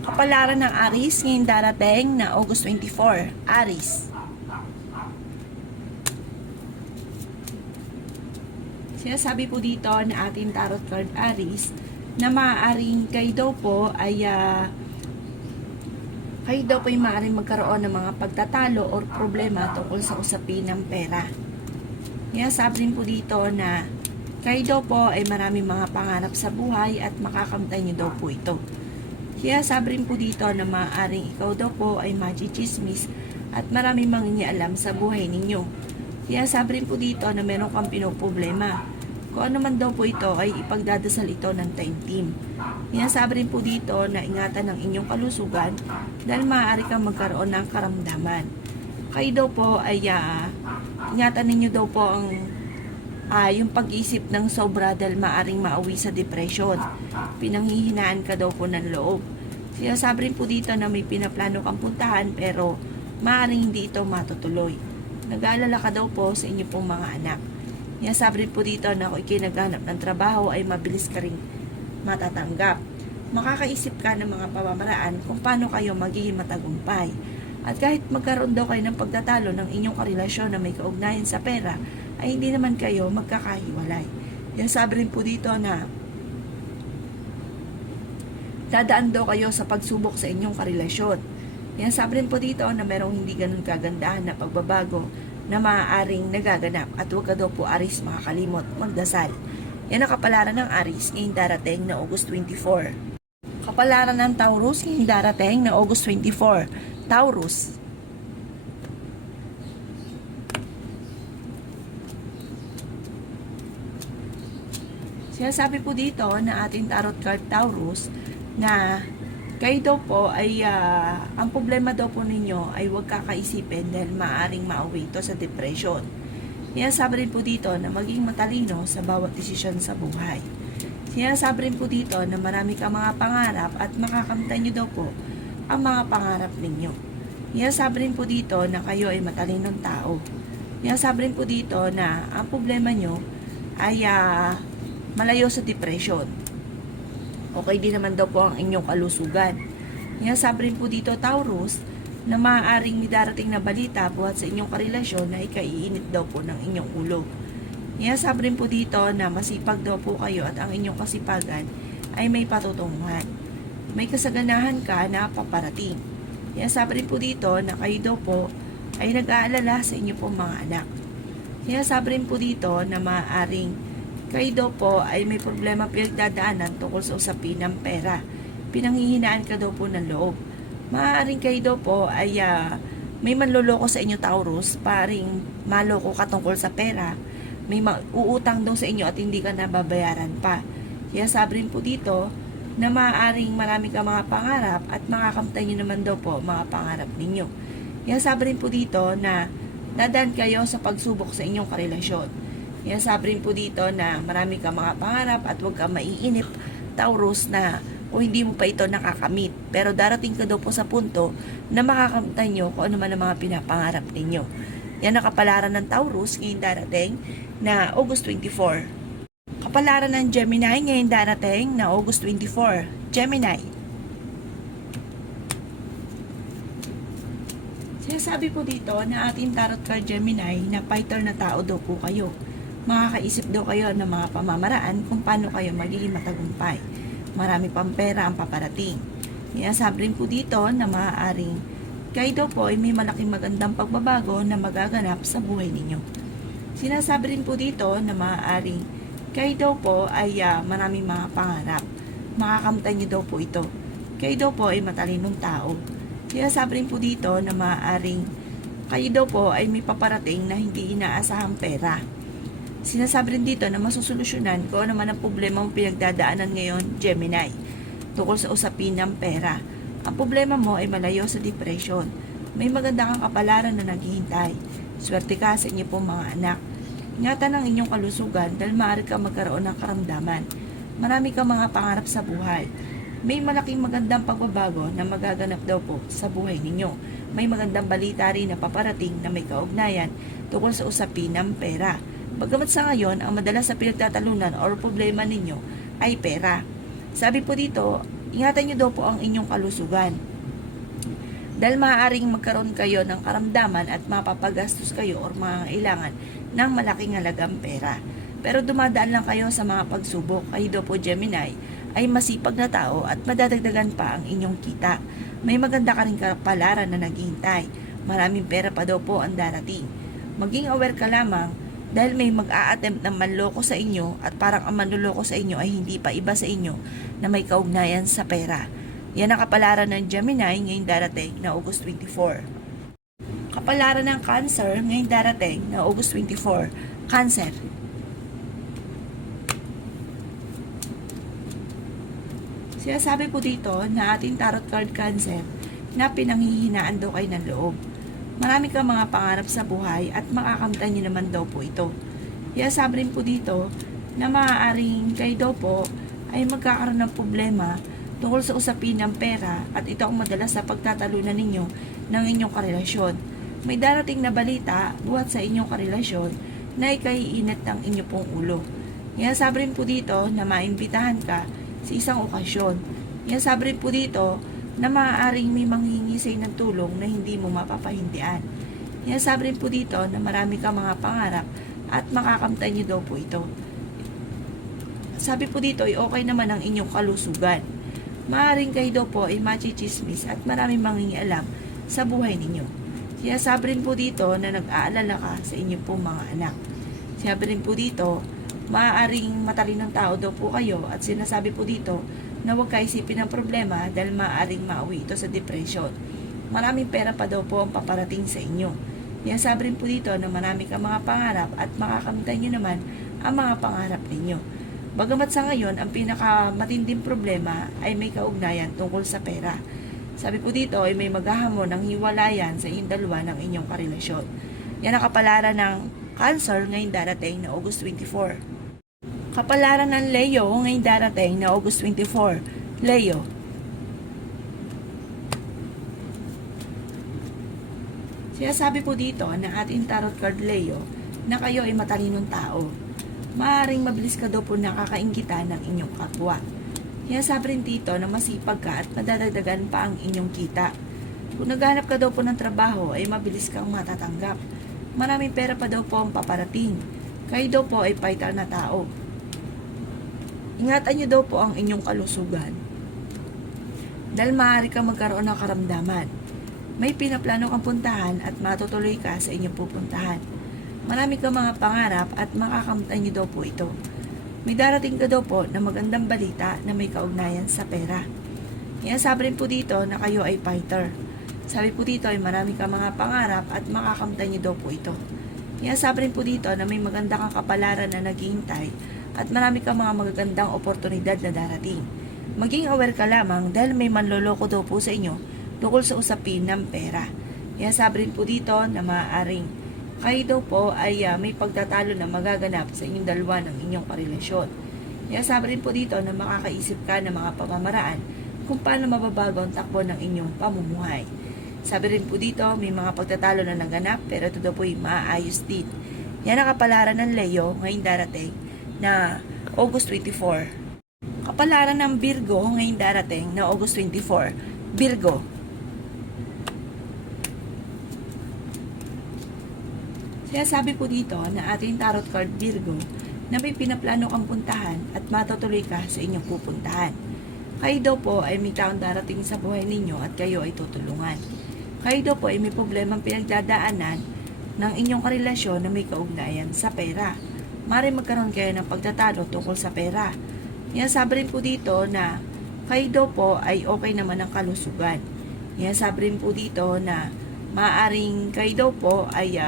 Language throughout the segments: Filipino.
Kapalaran ng Aries ngayong darating na August 24. Aries. Sinasabi po dito na ating tarot card Aries na maaaring kayo daw po ay maaaring magkaroon ng mga pagtatalo or problema tungkol sa usapin ng pera. Sinasabi rin po dito na kayo daw po ay maraming mga pangarap sa buhay at makakamtan niyo daw po ito. Kaya sabi rin po dito na maaaring ikaw daw po ay machichismis at maraming mangingialam sa buhay ninyo. Kaya sabi rin po dito na meron kang pinoproblema. Kung ano man daw po ito ay ipagdadasal ito ng time team. Kaya sabi rin po dito na ingatan ng inyong kalusugan dahil maaari kang magkaroon ng karamdaman. Kayo daw po ay ingatan ninyo daw po ang yung pag-isip ng sobra dahil maaring maawi sa depression. Pinanghihinaan ka daw po ng loob. Kaya sabi rin po dito na may pinaplano kang puntahan pero maaring hindi ito matutuloy. Nag-aalala ka daw po sa inyo pong mga anak. Kaya sabi rin po dito na kung ikinaghanap ng trabaho ay mabilis ka rin matatanggap. Makakaisip ka ng mga pamamaraan kung paano kayo magiging matagumpay. At kahit magkaroon daw kayo ng pagtatalo ng inyong karelasyon na may kaugnayan sa pera, ay hindi naman kayo magkakahiwalay. Kaya sabi rin po dito na dadaan daw kayo sa pagsubok sa inyong karelasyon. Yan sabi rin po dito na merong hindi ganun kagandahan na pagbabago na maaaring nagaganap at huwag ka daw po Aries makakalimot magdasal. Yan ang kapalaran ng Aries ngayong darating na August 24. Kapalaran ng Taurus ngayong darating na August 24. Taurus. Sinasabi po dito na ating tarot card Taurus na kayo daw po ay ang problema daw po ninyo ay huwag kakaisipin dahil maaaring mauwi ito sa depression. Sinasabi rin po dito na maging matalino sa bawat desisyon sa buhay. Sinasabi rin po dito na marami kang mga pangarap at makakamtan nyo daw po ang mga pangarap ninyo. Sinasabi rin po dito na kayo ay matalinong tao. Sinasabi rin po dito na ang problema nyo ay malayo sa depression. Okay din naman daw po ang inyong kalusugan. Sabi rin po dito Taurus na maaaring may darating na balita buhat sa inyong karelasyon na ikaiinit daw po ng inyong ulo. Sabi rin po dito na masipag daw po kayo at ang inyong kasipagan ay may patutunguhan. May kasaganahan ka na paparating. Sabi rin po dito na kayo daw po ay nag-aalala sa inyong pong mga anak. Sabi rin po dito na maaaring kayo daw po ay may problema pinagdadaanan tungkol sa usapin ng pera. Pinanghihinaan ka daw po ng loob. Maaaring kayo daw po ay may manloloko sa inyo Taurus, paring maloko ka tungkol sa pera. May uutang daw sa inyo at hindi ka nababayaran pa. Kaya sabi rin po dito na maaaring marami ka mga pangarap at makakamtan nyo naman daw po mga pangarap ninyo. Kaya sabi rin po dito na dadaan kayo sa pagsubok sa inyong karelasyon. Sabi rin po dito na marami kang mga pangarap at huwag kang maiinip Taurus na kung hindi mo pa ito nakakamit. Pero darating ka daw po sa punto na makakamtan nyo kung ano man ang mga pinapangarap ninyo. Yan ang kapalaran ng Taurus ngayong darating na August 24. Kapalaran ng Gemini ngayong darating na August 24. Gemini. Sinasabi po dito na ating tarot card Gemini na fighter na tao daw po kayo. Makakaisip daw kayo ng mga pamamaraan kung paano kayo magiging matagumpay. Marami pang pera ang paparating. Sabi rin po dito na maaaring kayo daw po ay may malaking magandang pagbabago na magaganap sa buhay ninyo. Sinasabi rin po dito na maaaring kayo daw po ay maraming mga pangarap. Makakamtan nyo daw po ito. Kayo daw po ay matalinong tao. Sinasabi rin po dito na maaaring kayo daw po ay may paparating na hindi inaasahang pera. Sinasabi rin dito na masusolusyonan kung ano man ang problema mong pinagdadaanan ngayon, Gemini, tungkol sa usapin ng pera. Ang problema mo ay malayo sa depression. May maganda kang kapalaran na naghihintay. Swerte ka sa inyo pong mga anak. Ingatan ang inyong kalusugan dahil maaari kang magkaroon ng karamdaman. Marami kang mga pangarap sa buhay. May malaking magandang pagbabago na magaganap daw po sa buhay ninyo. May magandang balita rin na paparating na may kaugnayan tungkol sa usapin ng pera. Bagamat sa ngayon, ang madalas sa pinagtatalunan o problema ninyo ay pera. Sabi po dito, Ingatan nyo daw po ang inyong kalusugan. Dahil maaaring magkaroon kayo ng karamdaman at mapapagastos kayo o mangangailangan ng malaking halagang pera. Pero dumadaan lang kayo sa mga pagsubok. Kayo daw po, Gemini, ay masipag na tao at madadagdagan pa ang inyong kita. May maganda ka rin kapalaran na naghihintay. Maraming pera pa daw po ang darating. Maging aware ka lamang dahil may mag-a-attempt na manloko sa inyo at parang ang manloloko sa inyo ay hindi pa iba sa inyo na may kaugnayan sa pera. Yan ang kapalaran ng Gemini ngayong darating na August 24. Kapalaran ng Cancer ngayong darating na August 24. Cancer. Sinasabi po dito na ating tarot card Cancer na pinanghihinaan daw kayo ng loob. Marami kang mga pangarap sa buhay at makakamtan nyo naman daw po ito. Sinasabi rin po dito na maaaring kayo daw po ay magkakaroon ng problema tungkol sa usapin ng pera at ito ang madalas sa pagtatalunan ninyo ng inyong karelasyon. May darating na balita buhat sa inyong karelasyon na ikaiinit ng inyo pong ulo. Sinasabi rin po dito na maimbitahan ka sa isang okasyon. Sinasabi rin po dito na maaaring may manghingi sa ng tulong na hindi mo mapapahindian. Sinasabi rin po dito na marami kang mga pangarap at makakamtan niyo daw po ito. Sabi po dito ay okay naman ang inyong kalusugan. Maaaring kayo daw po ay machichismis at maraming mangingialam sa buhay ninyo. Sinasabi rin po dito na nag-aalala ka sa inyong pong mga anak. Sinasabi rin po dito, maaaring matalinong tao daw po kayo at sinasabi po dito na huwag kaisipin ng problema dahil maaaring mauwi ito sa depression. Maraming pera pa daw po ang paparating sa inyo. Sinasabi rin po dito na marami kang mga pangarap at makakamtan nyo naman ang mga pangarap ninyo. Bagamat sa ngayon, ang pinakamatinding problema ay may kaugnayan tungkol sa pera. Sabi po dito ay may maghahamon ng hiwalayan sa inyong dalawa ng inyong karelasyon. Yan ang kapalaran ng Cancer ngayong darating na August 24. Kapalaran ng Leo ngayong darating na August 24. Leo. Sinasabi po dito na ating tarot card Leo na kayo ay matalinong tao. Maaaring mabilis ka daw po nakakainggitan ng inyong kapwa. Sinasabi rin dito na masipag ka at madadagdagan pa ang inyong kita. Kung naghanap ka daw po ng trabaho ay mabilis kang matatanggap. Maraming pera pa daw po ang paparating. Kayo daw po ay fighter na tao. Ingatan niyo daw po ang inyong kalusugan. Dahil maaari kang magkaroon ng karamdaman. May pinaplano kang puntahan at matutuloy ka sa inyong pupuntahan. Marami kang mga pangarap at makakamtan niyo daw po ito. May darating ka daw po na magandang balita na may kaugnayan sa pera. Sinasabi rin po dito na kayo ay fighter. Sabi po dito ay marami kang mga pangarap at makakamtan niyo daw po ito. Sinasabi rin po dito na may maganda kang kapalaran na naghihintay at marami kang mga magagandang oportunidad na darating. Maging aware ka lamang dahil may manloloko daw po sa inyo tungkol sa usapin ng pera. Sinasabi rin po dito na maaaring kayo daw po ay may pagtatalo na magaganap sa inyong dalawa ng inyong karelasyon. Sinasabi rin po dito na makakaisip ka ng mga pamamaraan kung paano mababago ang takbo ng inyong pamumuhay. Sabi rin po dito, may mga pagtatalo na naganap pero ito daw po ay maayos din. Yan ang kapalaran ng Leo ngayong darating na August 24. Kapalaran ng Virgo ngayong darating na August 24. Virgo. Sinasabi po dito na ating tarot card Virgo na may pinaplano kang puntahan at matutuloy ka sa inyong pupuntahan. Kayo daw po ay may taong darating sa buhay ninyo at kayo ay tutulungan. Kayo daw po ay may problemang pinagdadaanan ng inyong karelasyon na may kaugnayan sa pera. Mari magkaroon kayo ng pagtatalo tungkol sa pera. Sinasabi rin po dito na kayo daw po ay okay naman ang kalusugan. Sinasabi rin po dito na maaaring kayo daw po ay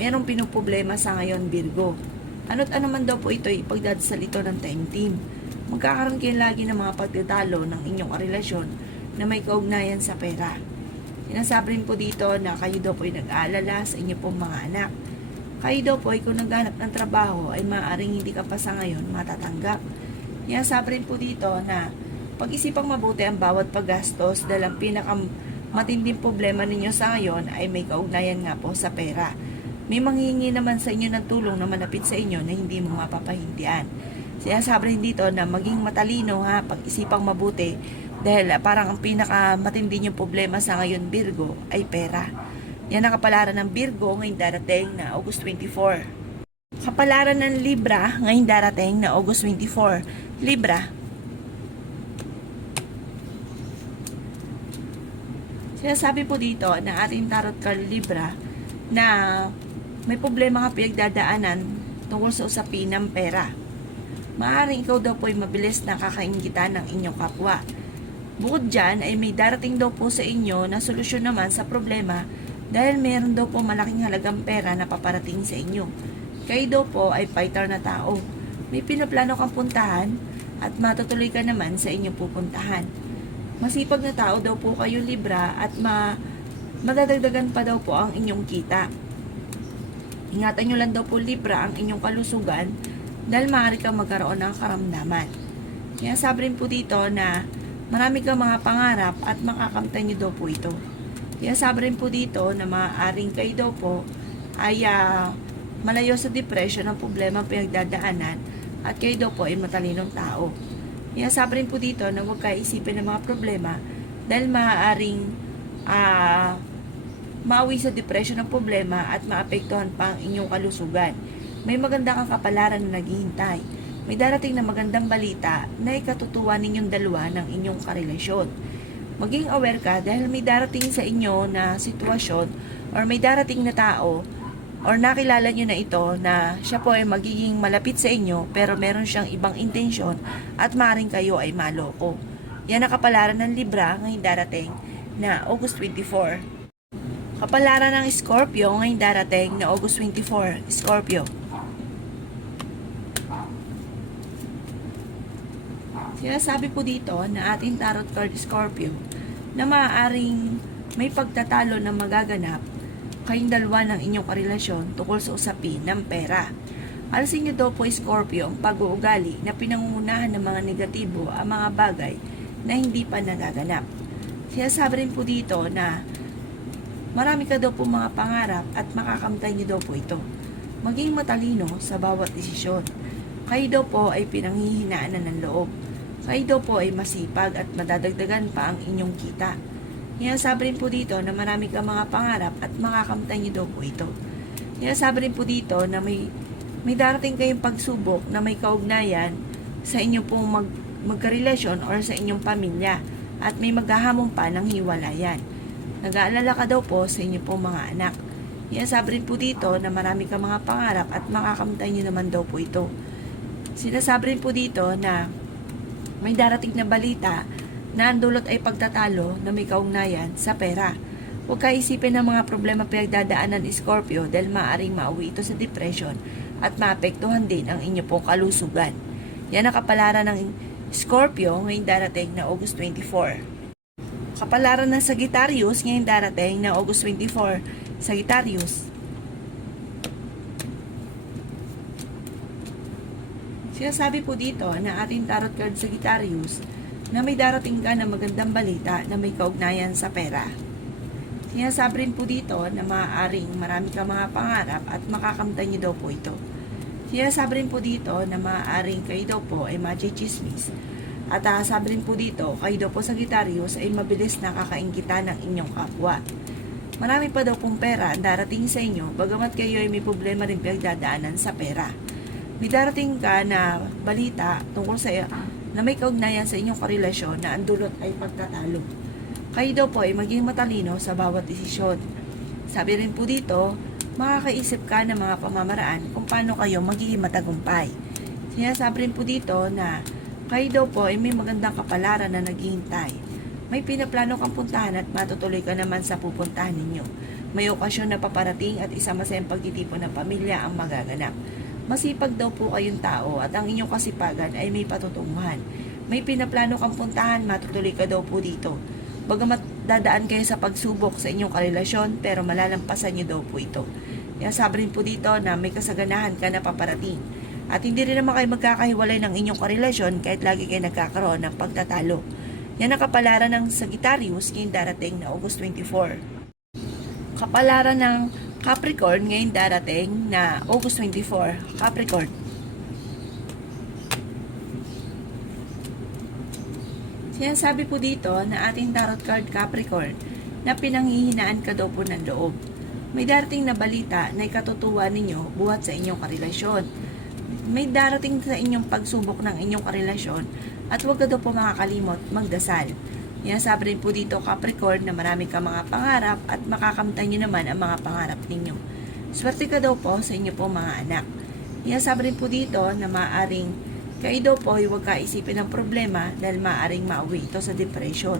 merong pinoproblema sa ngayon, Virgo. Ano't ano man daw po ito, ipagdadasal ito ng time team. Magkakaroon kayo lagi ng mga pagtatalo ng inyong relasyon na may kaugnayan sa pera. Sinasabi rin po dito na kayo daw po ay nag-aalala sa inyong pong mga anak. Kayo daw po ay kung naghanap ng trabaho ay maaaring hindi ka pa sa ngayon matatanggap. Sinasabi rin po dito na pag-isipang mabuti ang bawat paggastos dahil ang pinakamatinding problema ninyo sa ngayon ay may kaugnayan nga po sa pera. May manghihingi naman sa inyo ng tulong na manapit sa inyo na hindi mo mapapahindian. Sinasabi rin dito na maging matalino ha, pag-isipang mabuti dahil parang ang pinakamatindi niyong problema sa ngayon Virgo ay pera. Yan ang kapalaran ng Virgo ngayong darating na August 24. Kapalaran ng Libra ngayong darating na August 24. Libra, sinasabi po dito na ating tarot card Libra na may problema ka pinagdadaanan tungkol sa usapin ng pera. Maaaring ikaw daw po ay mabilis na kakaingitan ng inyong kapwa. Bukod dyan ay may darating daw po sa inyo na solusyon naman sa problema dahil meron daw po malaking halagang pera na paparating sa inyo. Kayo daw po ay fighter na tao. May pinaplano kang puntahan at matutuloy ka naman sa inyong pupuntahan. Masipag na tao daw po kayo Libra at madadagdagan pa daw po ang inyong kita. Ingatan nyo lang daw po Libra ang inyong kalusugan dahil maaari kang magkaroon ng karamdaman. Kaya sabi rin po dito na marami kang mga pangarap at makakamtan nyo daw po ito. Kaya sabi rin po dito na maaaring kayo daw po ay malayo sa depression ang problema pinagdadaanan at kayo daw po ay matalinong tao. Kaya sabi rin po dito na huwag kayo isipin ng mga problema dahil maaaring maawi sa depression ng problema at maapektuhan pa ang inyong kalusugan. May maganda kang kapalaran na naghihintay. May darating na magandang balita na ikatutuwa ninyong dalawa ng inyong karelasyon. Maging aware ka dahil may darating sa inyo na sitwasyon or may darating na tao or nakilala nyo na ito na siya po ay magiging malapit sa inyo pero meron siyang ibang intensyon at maaaring kayo ay maloko. Yan ang kapalaran ng Libra ngayong darating na August 24. Kapalaran ng Scorpio ngayong darating na August 24. Scorpio, sinasabi po dito na ating tarot card Scorpio na maaaring may pagtatalo na magaganap kayong dalawa ng inyong karelasyon tungkol sa usapin ng pera. Alisin niyo daw po Scorpio ang pag-uugali na pinangungunahan ng mga negatibo ang mga bagay na hindi pa nagaganap. Sinasabi rin po dito na marami ka daw po mga pangarap at makakamtan niyo daw po ito. Maging matalino sa bawat desisyon. Kayo daw po ay pinanghihinaan ng loob. Kayo daw po ay masipag at madadagdagan pa ang inyong kita. Kaya sabi rin po dito na marami kang mga pangarap at makakamtan niyo daw po ito. Kaya sabi rin po dito na may darating kayong pagsubok na may kaugnayan sa inyo pong magkarelasyon or sa inyong pamilya at may maghahamon pa ng hiwalayan. Nag-aalala ka daw po sa inyo pong mga anak. Kaya sabi rin po dito na marami kang mga pangarap at makakamtan niyo naman daw po ito. Sinasabi rin po dito na may darating na balita na ang dulot ay pagtatalo na may kaugnayan sa pera. Huwag ka isipin ng mga problema pinagdadaanan ni Scorpio dahil maaaring mauwi ito sa depression at maapektuhan din ang inyo pong kalusugan. Yan ang kapalaran ng Scorpio ngayong darating na August 24. Kapalaran ng Sagittarius ngayong darating na August 24. Sagittarius, sinasabi po dito na ating tarot card Sagittarius na may darating ka na magandang balita na may kaugnayan sa pera. Sinasabi rin po dito na maaaring marami ka mga pangarap at makakamtan niyo daw po ito. Sinasabi rin po dito na maaaring kayo daw po ay machichismis. At sabi rin po dito, kayo daw po Sagittarius ay mabilis na kakainggitan ng inyong kapwa. Marami pa daw pong pera ang darating sa inyo, bagamat kayo ay may problema rin pinagdadaanan sa pera. May darating ka na balita tungkol sa na may kaugnayan sa inyong karelasyon na ang dulot ay pagtatalo. Kayo daw po ay maging matalino sa bawat desisyon. Sabi rin po dito, makakaisip ka ng mga pamamaraan kung paano kayo magiging matagumpay. Sinasabi rin po dito na kayo daw po ay may magandang kapalaran na naghihintay. May pinaplano kang puntahan at matutuloy ka naman sa pupuntahan ninyo. May okasyon na paparating at isang masayang pagtitipon ng pamilya ang magaganap. Masipag daw po kayong tao at ang inyong kasipagan ay may patutunguhan. May pinaplano kang puntahan, matutuloy ka daw po dito. Bagamat dadaan kayo sa pagsubok sa inyong karelasyon, pero malalampasan niyo daw po ito. Kaya sabi rin po dito na may kasaganahan ka na paparating. At hindi rin naman kayo magkakahiwalay ng inyong karelasyon kahit lagi kayo nagkakaroon ng pagtatalo. Yan ang kapalaran ng Sagittarius ngayong darating na August 24. Kapalaran ng Capricorn ngayong darating na August 24. Capricorn, Sinasabi po dito na ating tarot card Capricorn na pinanghihinaan ka daw po ng loob. May darating na balita na ikatutuwa ninyo buhat sa inyong karelasyon. May darating sa inyong pagsubok ng inyong karelasyon at huwag ka daw po makakalimot magdasal. Sinasabi rin po dito Capricorn na marami ka mga pangarap at makakamtan nyo naman ang mga pangarap ninyo. Swerte ka daw po sa inyo po mga anak. Sinasabi rin po dito na maaaring kayo daw po ay huwag kaisipin ng problema dahil maaaring mauwi ito sa depression.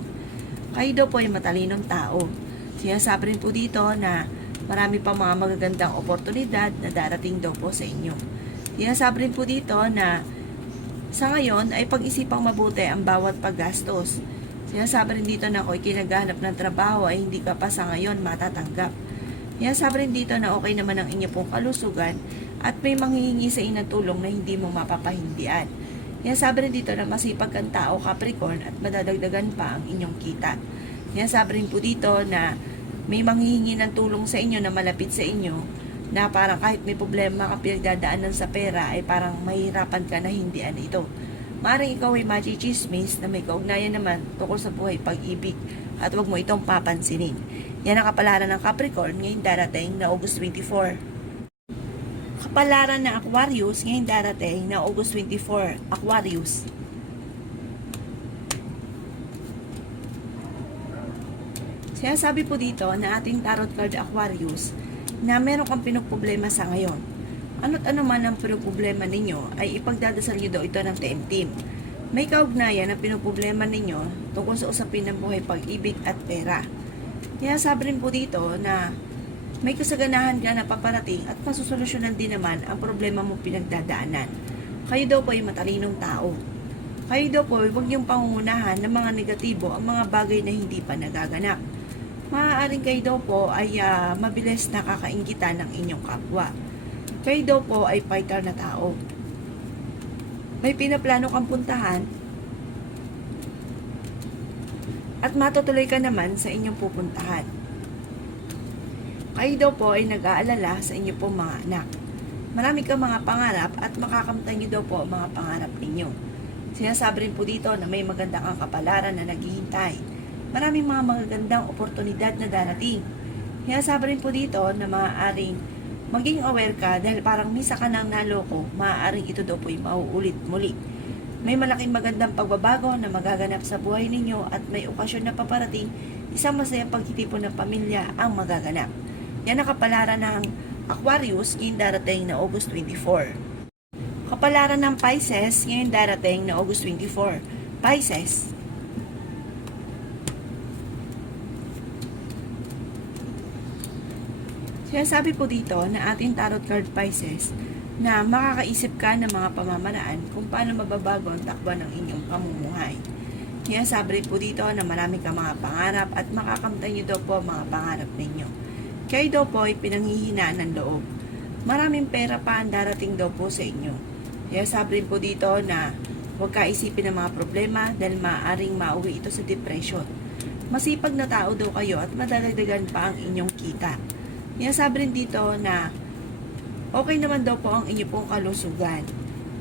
Kayo daw po ay matalinong tao. Sinasabi rin po dito na marami pa mga magagandang oportunidad na darating daw po sa inyo. Sinasabi rin po dito na sa ngayon ay pag-isipang mabuti ang bawat paggastos. Sinasabi rin dito na kung kinaghanap ng trabaho ay hindi ka pa sa ngayon matatanggap. Sinasabi rin dito na okay naman ang inyo pong kalusugan at may manghihingi sa inyo ng tulong na hindi mo mapapahindian. Sinasabi rin dito na masipag kang tao Capricorn at madadagdagan pa ang inyong kita. Sinasabi rin po dito na may manghihingi ng tulong sa inyo na malapit sa inyo na parang kahit may problema ka pinagdadaanan sa pera ay parang mahirapan ka na hindian ito. Maaaring ikaw ay machichismis na may kaugnayan naman tungkol sa buhay pag-ibig at huwag mo itong papansinin. Yan ang kapalaran ng Capricorn ngayong darating na August 24. Kapalaran ng Aquarius ngayong darating na August 24. Aquarius. Sinasabi po dito na ating tarot card Aquarius na meron kang pinagproblema sa ngayon. Ano't ano man ang pinagproblema ninyo ay ipagdadasal nyo daw ito ng taimtim. May kaugnayan na pinagproblema ninyo tungkol sa usapin ng buhay pag-ibig at pera. Sinasabi rin po dito na may kasaganahan ka na paparating at masusolusyonan din naman ang problema mong pinagdadaanan. Kayo daw po ay matalinong tao. Kayo daw po ay huwag niyong pangungunahan ng mga negatibo ang mga bagay na hindi pa nagaganap. Maaaring kayo daw po ay mabilis na kakainggitan ng inyong kapwa. Kayo daw po ay fighter na tao. May pinaplano kang puntahan at matutuloy ka naman sa inyong pupuntahan. Kayo daw po ay nag-aalala sa inyo po mga anak. Marami kang mga pangarap at makakamtan niyo daw po ang mga pangarap ninyo. Sinasabi rin po dito na may magandang ang kapalaran na naghihintay. Maraming mga magagandang oportunidad na darating. Sinasabi rin po dito na maaaring maging aware ka dahil parang misa ka nang naloko, maaaring ito daw po ay mauulit muli. May malaking magandang pagbabago na magaganap sa buhay ninyo at may okasyon na paparating, isang masayang pagtitipon ng pamilya ang magaganap. Yan ang kapalaran ng Aquarius ngayong darating na August 24. Kapalaran ng Pisces ngayong darating na August 24. Pisces. Sinasabi po dito na ating tarot card Pisces na makakaisip ka ng mga pamamaraan kung paano mababago ang takbo ng inyong pamumuhay. Sinasabi rin po dito na marami kang mga pangarap at makakamtan nyo daw po ang mga pangarap ninyo. Kayo daw po ay pinanghihinaan ng loob. Maraming pera pa ang darating daw po sa inyo. Sinasabi rin po dito na huwag kaisipin ng mga problema dahil maaaring mauwi ito sa depression. Masipag na tao daw kayo at madadagdagan pa ang inyong kita. Sinasabi rin dito na okay naman daw po ang inyo pong kalusugan.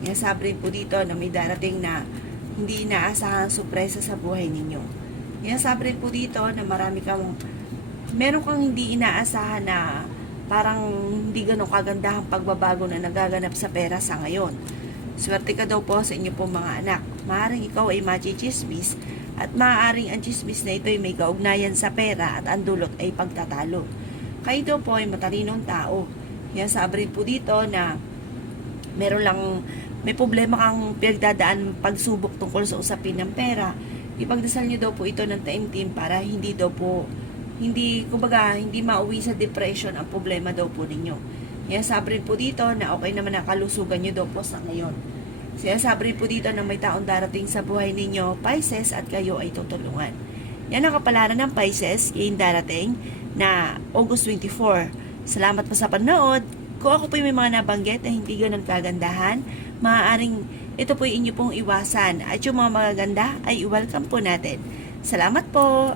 Sinasabi rin po dito na may darating na hindi inaasahang sorpresa sa buhay ninyo. Sinasabi rin po dito na meron kang hindi inaasahan na parang hindi ganun kagandahang pagbabago na nagaganap sa pera sa ngayon. Swerte ka daw po sa inyo pong mga anak. Maaaring ikaw ay machichismis at maaaring ang chismis na ito ay may kaugnayan sa pera at ang dulot ay pagtatalo. Kayo daw po ay matalinong tao. Sinasabi rin po dito na may problema kang pinagdadaan pagsubok tungkol sa usapin ng pera. Ipagdasal niyo daw po ito ng taimtim para hindi mauwi sa depression ang problema daw po ninyo. Sinasabi rin po dito na okay naman ang kalusugan niyo daw po sa ngayon. Sinasabi rin po dito na may taong darating sa buhay ninyo, Pisces, at kayo ay tutulungan. Yan ang kapalaran ng Pisces, yung darating na August 24. Salamat po sa panood. Kung ako po may mga nabanggit na hindi ganun kagandahan, maaaring ito po inyo pong iwasan at yung mga magaganda ay i-welcome po natin. Salamat po!